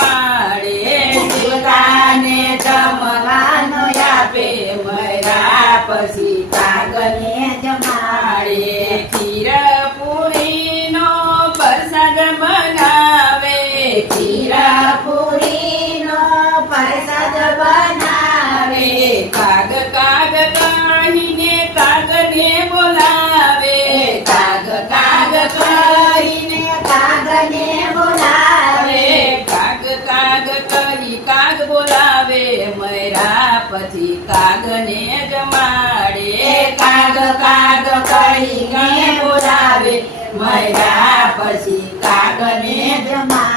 જમાડે સીતાને જમવાનો આપે મર્યા પછી કાગને જમાડે ખીર પૂરીનો પ્રસાદ બનાવે ખીર પૂરીનો પ્રસાદ બનાવે કાગ કાગ કહીને કાગને બોલાવે કાગ કાગ કહીને કાગને બોલાવે કાગ કાગ કહી કાગ બોલાવે મર્યા પછી કાગને જમાડે કાગ કાગ કહીને બોલાવે મર્યા પછી કાગને જમાડે